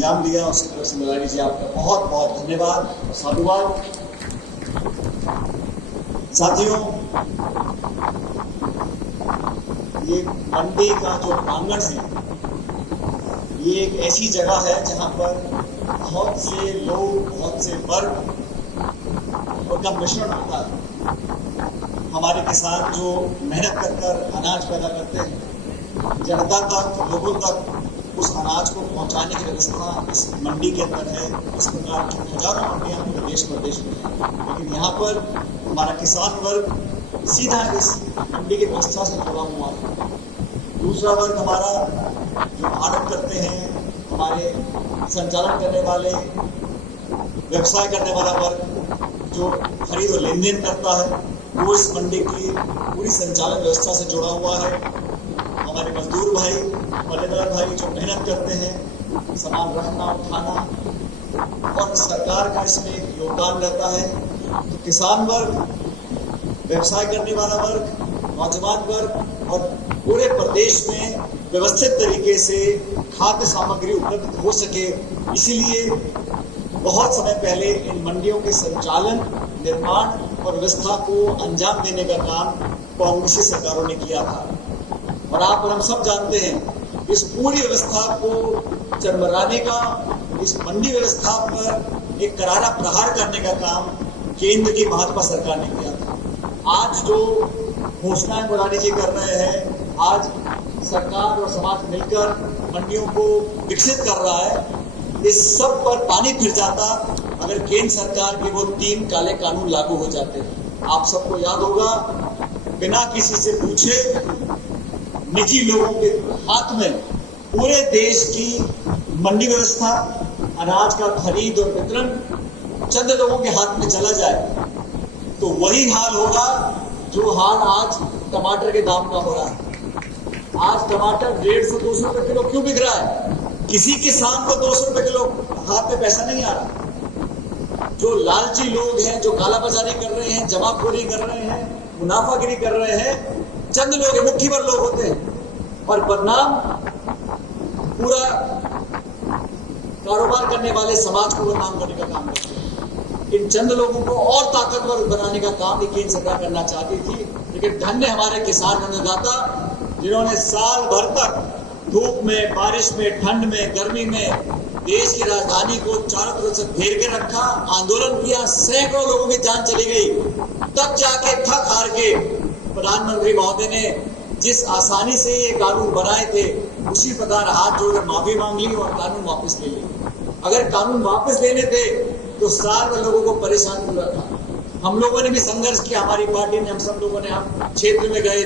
अंजाम दिया, उसकी तरफ से मुरारी जी आपका बहुत बहुत धन्यवाद और साधुवाद। साथियों, ये मंडी का जो प्रांगण है, ये एक ऐसी जगह है जहां पर बहुत से लोग, बहुत से वर्ग का मिश्रण होता है। हमारे किसान जो मेहनत कर अनाज पैदा करते हैं, जनता तक, लोगों तक उस अनाज को पहुंचाने की व्यवस्था इस मंडी के अंदर है। इस प्रकार की हजारों मंडियां पूरे देश प्रदेश में हैं, लेकिन यहाँ पर हमारा किसान वर्ग सीधा इस मंडी की व्यवस्था से जुड़ा हुआ है। दूसरा वर्ग हमारा जो आड़त करते हैं, हमारे संचालन करने वाले, व्यवसाय करने वाला वर्ग जो खरीद और लेन देन करता है, वो इस मंडी की पूरी संचालन व्यवस्था से जुड़ा हुआ है। हमारे मजदूर भाई, पल्लेदार भाई जो मेहनत करते हैं, सामान रखना उठाना, और सरकार का इसमें योगदान रहता है। तो किसान वर्ग, व्यवसाय करने वाला वर्ग, नौजवान वर्ग और पूरे प्रदेश में व्यवस्थित तरीके से खाद्य सामग्री उपलब्ध हो सके, इसीलिए बहुत समय पहले इन मंडियों के संचालन, निर्माण और व्यवस्था को अंजाम देने का काम कांग्रेसी सरकारों ने किया था। और आप और हम सब जानते हैं, इस पूरी व्यवस्था को चरमराने का, इस मंडी व्यवस्था पर एक करारा प्रहार करने का काम केंद्र की भाजपा सरकार ने किया था। आज जो घोषणाएं मुरारी जी कर रहे हैं, आज सरकार और समाज मिलकर मंडियों को विकसित कर रहा है, इस सब पर पानी फिर जाता अगर केंद्र सरकार के वो 3 काले कानून लागू हो जाते। आप सबको याद होगा, बिना किसी से पूछे निजी लोगों के हाथ में पूरे देश की मंडी व्यवस्था, अनाज का खरीद और वितरण चंद लोगों के हाथ में चला जाए तो वही हाल होगा जो हाल आज टमाटर के दाम का हो रहा है। आज टमाटर 150-200 रुपए किलो क्यों बिक रहा है? किसी किसान को 200 रुपए किलो हाथ में पैसा नहीं आ रहा। जो लालची लोग हैं, जो कालाबाजारी कर रहे हैं, जमाखोरी कर रहे हैं, मुनाफागिरी कर रहे हैं, चंद लोग, मुट्ठी भर लोग होते हैं, और बदनाम पूरा कारोबार करने वाले समाज को बदनाम करने का काम करते हैं। इन चंद लोगों को और ताकतवर बनाने का काम केंद्र सरकार करना चाहती थी, लेकिन धन्य हमारे किसान अन्नदाता जिन्होंने साल भर तक धूप में, बारिश में, ठंड में, गर्मी में देश की राजधानी को चारों तरफ से घेर के रखा, आंदोलन किया, सैकड़ों लोगों की जान चली गई, तब जाके थक हार के प्रधानमंत्री महोदय ने जिस आसानी से ये कानून बनाए थे, उसी प्रकार हाथ जोड़कर माफी मांग ली और कानून वापस ले लिए। अगर कानून वापस लेने थे तो साल में लोगों को परेशान पूरा था। हम लोगों ने भी संघर्ष किया, हमारी पार्टी ने, हम सब लोगों ने, हम क्षेत्र में गए,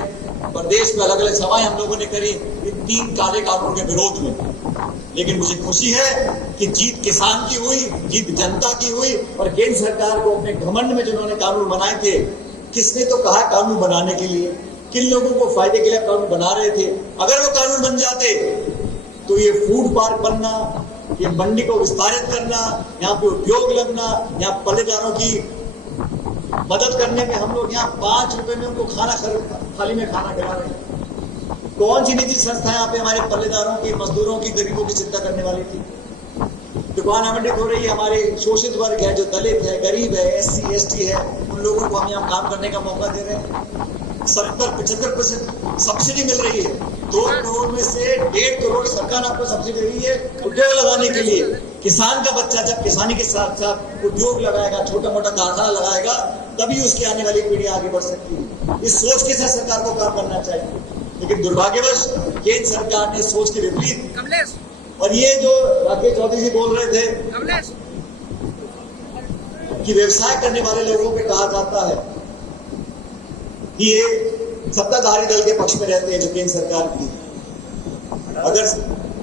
प्रदेश में अलग अलग सभाएं हम लोगों ने करी इन 3 काले कानून के विरोध में। लेकिन मुझे खुशी है कि जीत किसान की हुई, जीत जनता की हुई, और केंद्र सरकार को अपने घमंड में जिन्होंने कानून बनाए थे, किसने तो कहा कानून बनाने के लिए, किन लोगों को फायदे के लिए कानून बना रहे थे, अगर वो कानून बन जाते तो ये फूड पार्क बनना, ये मंडी को विस्तारित करना, यहाँ पे उद्योग लगना, यहाँ पल्लेदारों की मदद करने में, हम लोग यहाँ 5 रुपए में उनको थाली में खाना खिला रहे हैं। कौन सी निजी संस्था यहाँ पे हमारे पल्लेदारों की, मजदूरों की, गरीबों की चिंता करने वाली थी? दुकान आवंटित हो रही है, हमारे शोषित वर्ग है, जो दलित है, गरीब है, SC ST है, उन लोगों को हम यहाँ काम करने का मौका दे रहे हैं। 70-75% सब्सिडी मिल रही है। 2 करोड़ में से 1.5 करोड़ सरकार आपको सब्सिडी दे रही है उद्योग लगाने के लिए। किसान का बच्चा जब किसानी के साथ साथ उद्योग लगाएगा, छोटा मोटा कारखाना लगाएगा, तभी उसकी आने वाली पीढ़ी आगे बढ़ सकती है। इस सोच के साथ सरकार को काम करना चाहिए, लेकिन दुर्भाग्यवश केंद्र सरकार ने सोच के विपरीत, और ये जो राकेश चौधरी जी बोल रहे थे कि व्यवसाय करने वाले लोगों पे कहा जाता है कि ये सत्ताधारी दल के पक्ष में रहते हैं, जो केंद्र सरकार की। अगर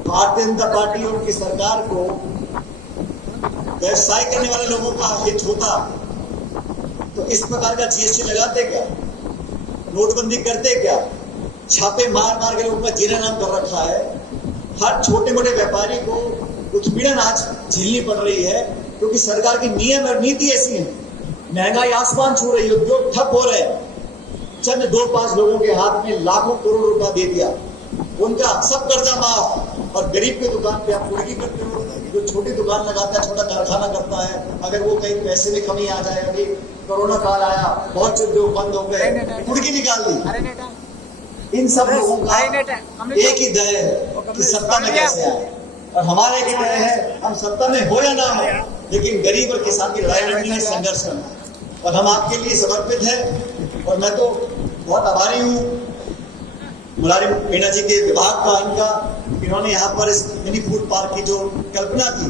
भारतीय जनता पार्टी और उनकी सरकार को व्यवसाय करने वाले लोगों का हित होता तो इस प्रकार का GST लगाते क्या, नोटबंदी करते क्या? छापे मार मार के लोगों का जीना नाम कर रखा है। हर छोटे मोटे व्यापारी को उत्पीड़न आज झेलनी पड़ रही है, क्योंकि सरकार की नियम और नीति ऐसी है। महंगाई आसमान छू रही है, उद्योग ठप हो रहे हैं। चंद 2-5 लोगों के हाथ में लाखों करोड़ रुपया दे दिया, उनका सब कर्जा माफ, और गरीब की दुकान पे आप फुर्गी करते हो। जो छोटी दुकान लगाता है, छोटा कारखाना करता है, अगर वो कहीं पैसे में कमी आ जाए, अभी कोरोना काल आया, बहुत से उद्योग बंद हो गए, फुर्गी निकाल दी। इन सब लोगों का एक ही दय है कि सत्ता में कैसे आए, और हमारे एक दय है, हम सत्ता में हो या ना हो, लेकिन गरीब और किसान की लड़ाई लड़नी है, संघर्ष करना है, और हम आपके लिए समर्पित हैं। और मैं तो बहुत आभारी हूँ मुरारी मीणा जी के विभाग का, इनका, इन्होंने यहाँ पर इस मिनी फूड पार्क की जो कल्पना थी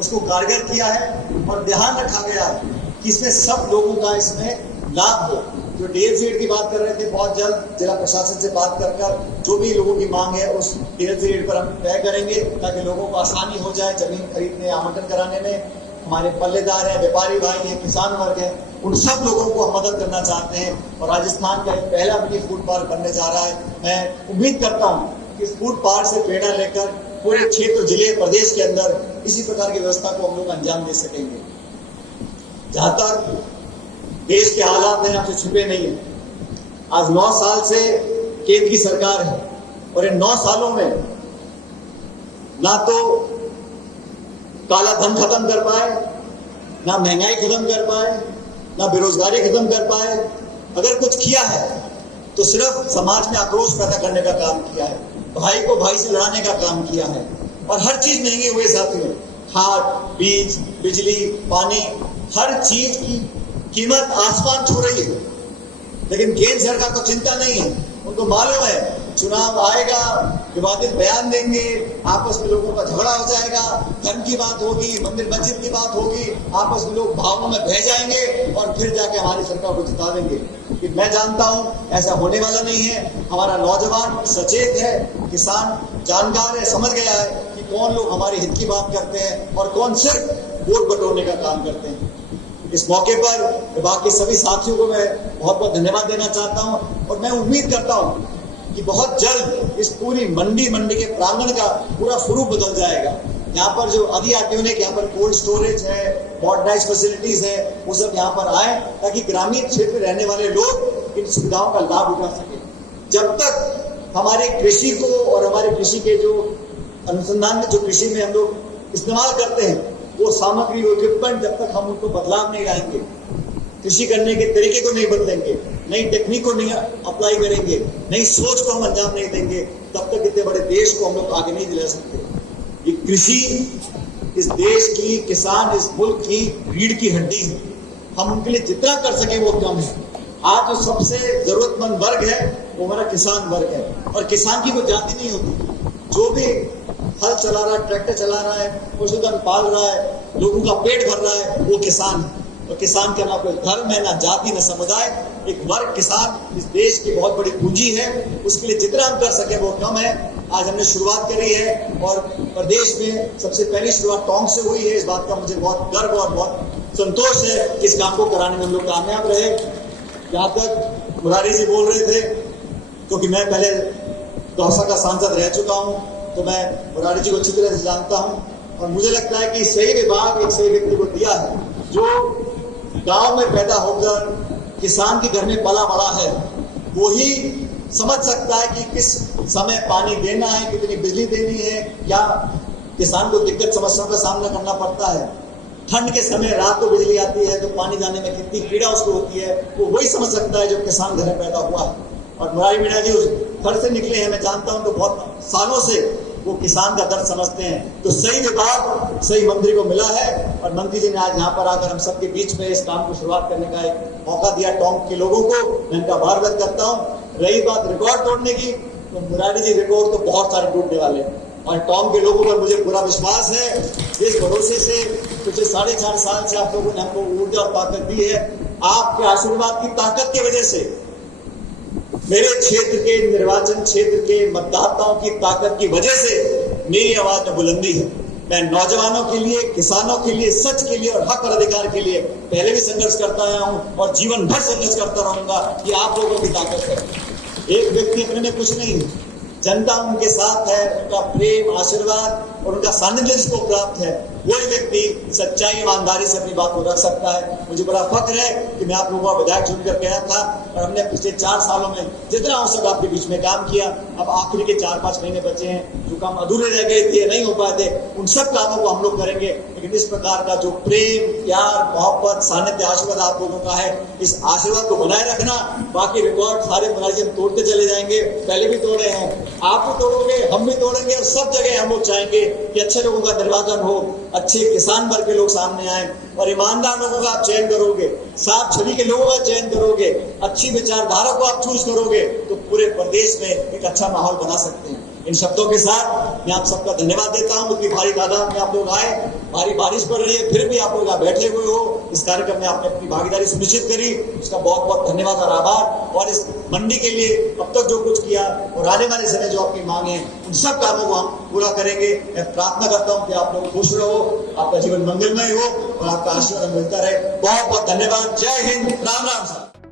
उसको कारगर किया है, और ध्यान रखा गया है कि इसमें सब लोगों का इसमें लाभ हो। जो DLCAD की बात कर रहे थे, बहुत जल्द जिला प्रशासन से बात कर जो भी लोगों की मांग है उस DLCAD पर हम तय करेंगे, ताकि लोगों को आसानी हो जाए जमीन खरीदने, आवंटन कराने में। हमारे पल्लेदार हैं, व्यापारी भाई हैं, किसान वर्ग है, उन सब लोगों को हम मदद करना चाहते हैं। और राजस्थान का एक पहला मिनी फूड पार्क बनने जा रहा है। मैं उम्मीद करता हूँ कि इस फूड पार्क से प्रेरणा लेकर पूरे क्षेत्र, जिले, प्रदेश के अंदर इसी प्रकार की व्यवस्था को हम लोग अंजाम दे सकेंगे। जहां तक देश के हालात हैं, आपसे छुपे नहीं है। आज 9 साल से केंद्र की सरकार है, और इन 9 सालों में ना तो काला धन खत्म कर पाए, ना महंगाई खत्म कर पाए, ना बेरोजगारी खत्म कर पाए। अगर कुछ किया है तो सिर्फ समाज में आक्रोश पैदा करने का काम किया है, भाई को भाई से लड़ाने का काम किया है, और हर चीज महंगी हुई साथियों। खाद, बीज, बिजली, पानी, हर चीज की कीमत आसमान छू रही है। लेकिन केंद्र सरकार को चिंता नहीं है, उनको मालूम है चुनाव आएगा, विवादित बयान देंगे, आपस में लोगों का झगड़ा हो जाएगा, धर्म की बात होगी, मंदिर मस्जिद की बात होगी, आपस में लोग भावों में बह जाएंगे, और फिर जाके हमारी सरकार को जिता देंगे। कि मैं जानता हूं ऐसा होने वाला नहीं है। हमारा नौजवान सचेत है, किसान जानकार है, समझ गया है कि कौन लोग हमारे हित की बात करते हैं और कौन सिर्फ वोट बटोरने का काम करते हैं। इस मौके पर विभाग के सभी साथियों को मैं बहुत बहुत धन्यवाद देना चाहता हूं, और मैं उम्मीद करता हूं कि बहुत जल्द इस पूरी मंडी के प्रांगण का पूरा स्वरूप बदल जाएगा। यहाँ पर जो अत्याधुनिक यहाँ पर कोल्ड स्टोरेज है, मॉडर्नाइज्ड फैसिलिटीज है, वो सब यहाँ पर आए, ताकि ग्रामीण क्षेत्र में रहने वाले लोग इन सुविधाओं का लाभ उठा सके। जब तक हमारे कृषि को और हमारे कृषि के जो अनुसंधान में जो कृषि में हम लोग इस्तेमाल करते हैं, वो सामग्री, वो इक्विपमेंट, जब तक हम उनको बदलाव नहीं लाएंगे, कृषि करने के तरीके को नहीं बदलेंगे, नई टेक्निक को नहीं अप्लाई करेंगे, नई सोच को हम अंजाम नहीं देंगे, तब तक इतने बड़े देश को हम लोग आगे नहीं दिला सकते। ये कृषि इस देश की, किसान इस मुल्क की रीढ़ की हड्डी है। हम उनके लिए जितना कर सके वो कम है। आज जो सबसे जरूरतमंद वर्ग है वो हमारा किसान वर्ग है, और किसान की कोई जाति नहीं होती। जो भी हल चला रहा है, ट्रैक्टर चला रहा है, पशुधन पाल रहा है, लोगों का पेट भर रहा है, वो किसान है। और किसान का ना कोई धर्म है, ना जाति, ना समुदाय, एक वर्ग किसान इस देश की बहुत बड़ी पूंजी है। उसके लिए जितना हम कर सके वो कम है। आज हमने शुरुआत करी है, और प्रदेश में सबसे पहली शुरुआत टोंक से हुई है। इस बात का मुझे बहुत गर्व और बहुत संतोष है कि इस काम को कराने में हम लोग कामयाब रहे। जहाँ तक मुरारी जी बोल रहे थे, क्योंकि मैं पहले दौसा का सांसद रह चुका हूँ, तो मैं मुरारी जी को अच्छी तरह से जानता हूँ, और मुझे लगता है कि सही विभाग एक सही व्यक्ति को दिया है, जो गांव में पैदा होकर किसान के घर में पला बड़ा है। वो ही समझ सकता है कि किस समय पानी देना है, कितनी बिजली देनी है, या किसान को दिक्कत समस्याओं का सामना करना पड़ता है। ठंड के समय रात को बिजली आती है तो पानी जाने में कितनी पीड़ा उसको होती है, वो वही समझ सकता है जो किसान घर में पैदा हुआ है। और मुरारी मीणा जी उस घर से निकले हैं, मैं जानता हूं, तो बहुत सालों से वो किसान का दर्द समझते हैं। तो सही विभाग सही मंत्री को मिला है, और मंत्री जी ने आज यहाँ पर आकर हम सबके बीच में इस काम को शुरुआत करने का एक मौका दिया टोंक के लोगों को। मैं इनका आभार व्यक्त करता हूँ। रही बात रिकॉर्ड तोड़ने की, तो मुरारी जी रिकॉर्ड तो बहुत सारे टूटने वाले हैं, और टोंक के लोगों पर मुझे पूरा विश्वास है। जिस भरोसे से पिछले 4.5 साल से आप लोगों ने हमको ऊर्जा और ताकत दी है, आपके आशीर्वाद की ताकत की वजह से, मेरे क्षेत्र के निर्वाचन क्षेत्र के मतदाताओं की ताकत की वजह से मेरी आवाज में बुलंदी है। मैं नौजवानों के लिए, किसानों के लिए, सच के लिए और हक और अधिकार के लिए पहले भी संघर्ष करता आया हूं, और जीवन भर संघर्ष करता रहूंगा। ये आप लोगों की ताकत है। एक व्यक्ति अपने में कुछ नहीं है, जनता उनके साथ है, उनका प्रेम, आशीर्वाद और उनका सानिध्य जिसको प्राप्त है, वही व्यक्ति सच्चाई ईमानदारी से अपनी बात को रख सकता है। मुझे बड़ा फख्र है कि मैं आप लोगों का विधायक चुनकर गया था और हमने पिछले 4 सालों में जितना हो सका आपके बीच में काम किया। अब आखिरी के 4-5 महीने बचे हैं, जो काम अधूरे रह गए थे, नहीं हो पाए थे, उन सब कामों को हम लोग करेंगे। लेकिन इस प्रकार का जो प्रेम, प्यार, मोहब्बत, सानिध्य, आशीर्वाद आप लोगों का है, इस आशीर्वाद को बनाए रखना। बाकी रिकॉर्ड सारे मुलाजिम तोड़ते चले जाएंगे, पहले भी तोड़े हैं, आप भी तोड़ोगे, हम भी तोड़ेंगे। और सब जगह हम लोग चाहेंगे कि अच्छे लोगों का निर्वाचन हो, अच्छे किसान वर्ग के लोग सामने आए और ईमानदार लोगों का आप चयन करोगे, साफ छवि के लोगों का चयन करोगे, अच्छी विचारधारा को आप चूज करोगे, तो पूरे प्रदेश में एक अच्छा माहौल बना सकते हैं। इन शब्दों के साथ मैं आप सबका धन्यवाद देता हूं। इतनी भारी तादाद में आप लोग आए, भारी बारिश पड़ रही है, फिर भी आप लोग यहाँ बैठे हुए हो, इस कार्यक्रम में आपने अपनी भागीदारी सुनिश्चित करी, उसका बहुत बहुत धन्यवाद और आभार। और इस मंडी के लिए अब तक जो कुछ किया और आने वाले समय जो आपकी मांगे हैं, उन सब कामों को हम पूरा करेंगे। मैं प्रार्थना करता हूँ कि आप लोग खुश रहो, आपका जीवन मंगलमय हो और आपका आशीर्वाद मिलता रहे। बहुत बहुत धन्यवाद। जय हिंद, राम राम साहब।